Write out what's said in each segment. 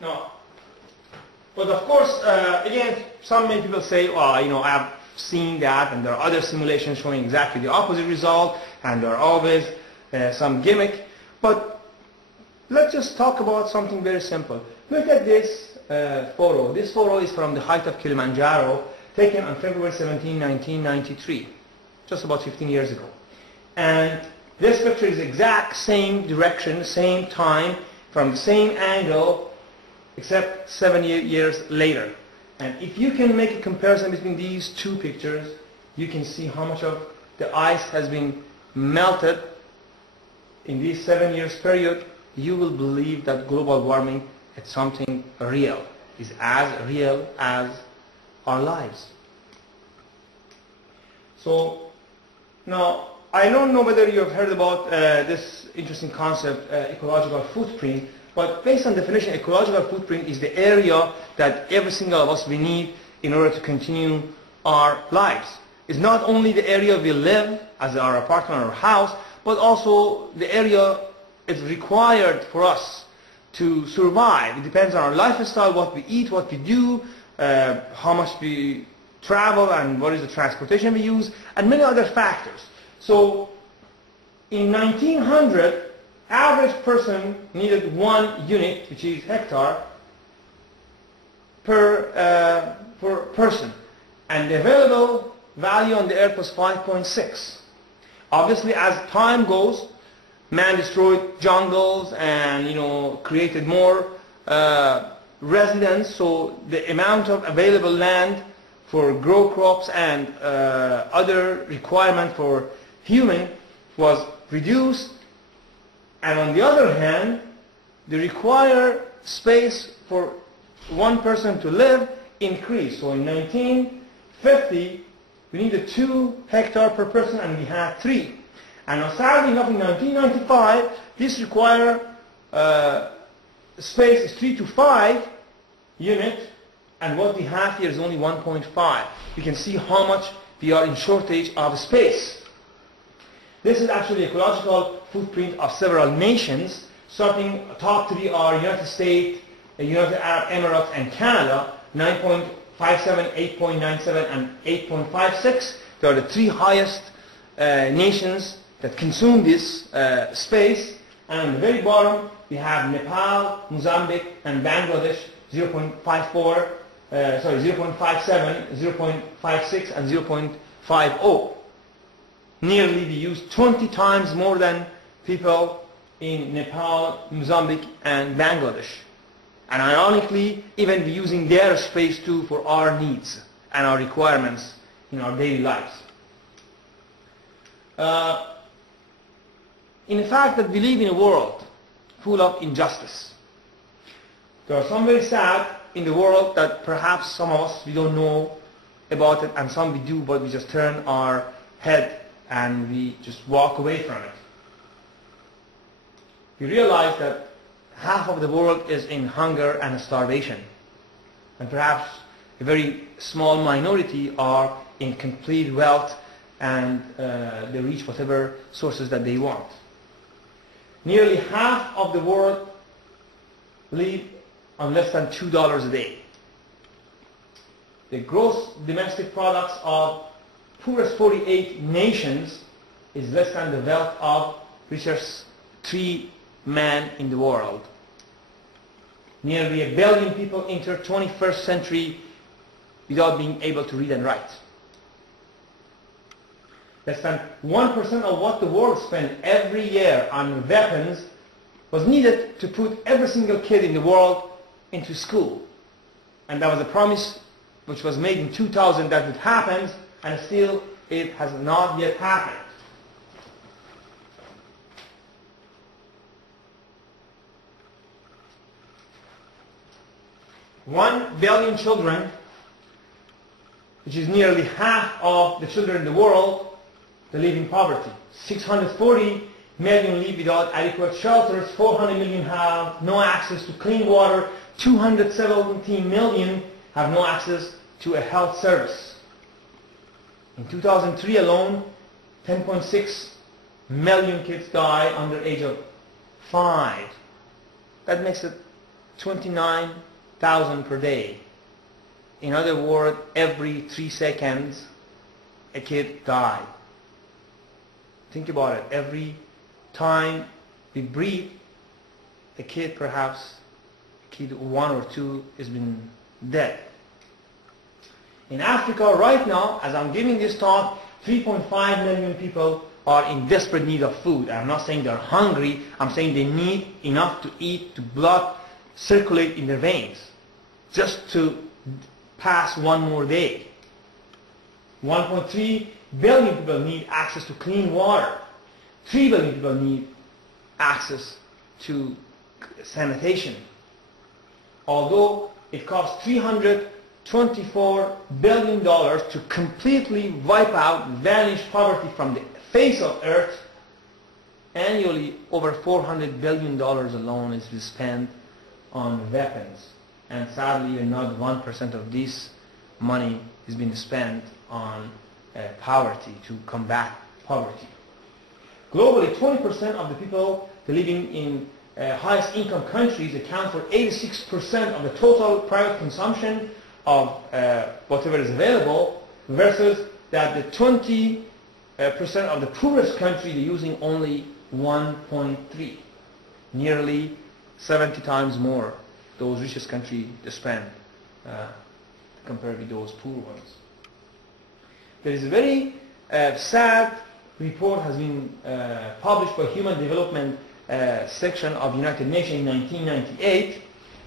No. But of course, again, some many people say, well, you know, I have seen that, and there are other simulations showing exactly the opposite result, and there are always some gimmick. But let's just talk about something very simple. Look at this photo. This photo is from the height of Kilimanjaro, taken on February 17, 1993, just about 15 years ago. And this picture is exact same direction, same time, from the same angle, except 7 years later. And if you can make a comparison between these two pictures, you can see how much of the ice has been melted in this 7 years period. You will believe that global warming is something real, is as real as our lives. So now, I don't know whether you have heard about this interesting concept, ecological footprint, but based on definition, ecological footprint is the area that every single of us we need in order to continue our lives. It's not only the area we live, as our apartment or house, but also the area is required for us to survive. It depends on our lifestyle, what we eat, what we do, how much we travel, and what is the transportation we use, and many other factors. So in 1900, average person needed 1 unit, which is hectare, per person. And the available value on the earth was 5.6. Obviously, as time goes, man destroyed jungles and, you know, created more residents, so the amount of available land for grow crops and other requirement for human was reduced. And on the other hand, the required space for one person to live increased. So in 1950, we needed 2 hectares per person, and we had 3. And now, sadly enough, in 1995, this required space is 3 to 5 units, and what we have here is only 1.5. You can see how much we are in shortage of space. This is actually ecological footprint of several nations. Starting top 3 are United States, United Arab Emirates, and Canada. 9.57, 8.97, and 8.56. They are the 3 highest nations that consume this space. And on the very bottom, we have Nepal, Mozambique, and Bangladesh. 0.54, 0.57, 0.56, and 0.50. Nearly we use 20 times more than people in Nepal, Mozambique, and Bangladesh. And ironically, even we're using their space too for our needs and our requirements in our daily lives. In the fact that we live in a world full of injustice. There are some very sad in the world that perhaps some of us, we don't know about it, and some we do, but we just turn our head and we just walk away from it. We realize that half of the world is in hunger and starvation, and perhaps a very small minority are in complete wealth and they reach whatever sources that they want. Nearly half of the world live on less than $2 a day. The gross domestic products of poorest 48 nations is less than the wealth of richest 3 men in the world. Nearly 1 billion people enter 21st century without being able to read and write. Less than 1% of what the world spent every year on weapons was needed to put every single kid in the world into school. And that was a promise which was made in 2000 that would happen, and still it has not yet happened. $1 billion children, which is nearly half of the children in the world, they live in poverty. 640 million live without adequate shelters, 400 million have no access to clean water, 217 million have no access to a health service. In 2003 alone, 10.6 million kids die under the age of 5. That makes it 29,000 per day. In other words, every 3 seconds a kid died. Think about it. Every time we breathe, a kid, perhaps kid 1 or 2 has been dead. In Africa right now, as I'm giving this talk, 3.5 million people are in desperate need of food. I'm not saying they're hungry, I'm saying they need enough to eat, to blood circulate in their veins, just to pass one more day. 1.3 billion people need access to clean water. 3 billion people need access to sanitation. Although it costs $324 billion to completely wipe out, vanish poverty from the face of earth, annually over $400 billion alone is spent on weapons. And sadly, even not 1% of this money is being spent on poverty, to combat poverty. Globally, 20% of the people living in highest income countries account for 86% of the total private consumption of whatever is available, versus that the 20% of the poorest country, they're using only 1.3, nearly 70 times more those richest countries spend compared with those poor ones. There is a very sad report has been published by Human Development section of the United Nations in 1998,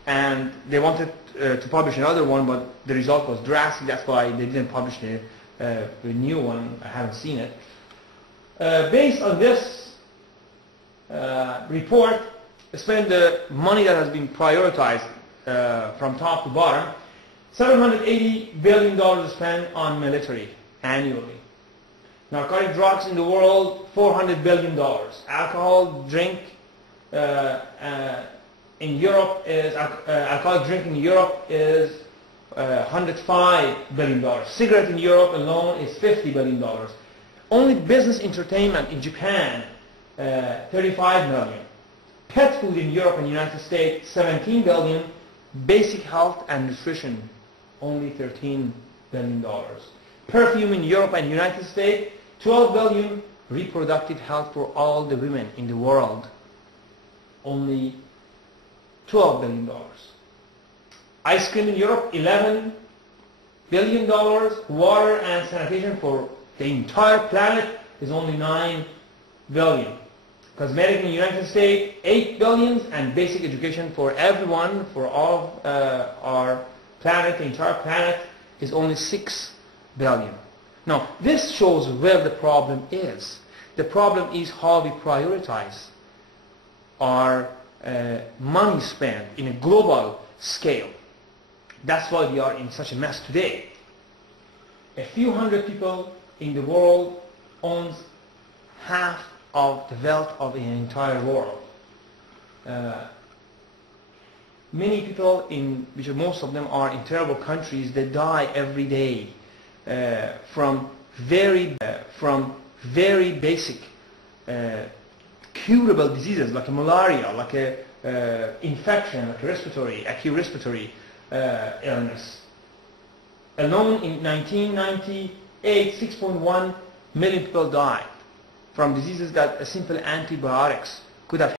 and they wanted to publish another one, but the result was drastic. That's why they didn't publish the new one. I haven't seen it. Based on this report, spend the money that has been prioritized from top to bottom. $780 billion spent on military annually. Narcotic drugs in the world, $400 billion. Alcohol drink in Europe is alcoholic drink in Europe is $105 billion. Cigarette in Europe alone is $50 billion. Only business entertainment in Japan, $35 million. Pet food in Europe and United States, $17 billion. Basic health and nutrition, only $13 billion. Perfume in Europe and United States, $12 billion. Reproductive health for all the women in the world, only $12 billion. Ice cream in Europe, $11 billion. Water and sanitation for the entire planet is only $9 billion. Cosmetic in the United States, $8 billion, and basic education for everyone, for all our planet, the entire planet, is only $6 billion. Now, this shows where the problem is. The problem is how we prioritize our money spent in a global scale. That's why we are in such a mess today. A few hundred people in the world owns half of the wealth of the entire world. Many people, which most of them are in terrible countries, they die every day from very basic curable diseases like a malaria, like a infection, like a acute respiratory illness. Alone in 1998, 6.1 million people died from diseases that simple antibiotics could have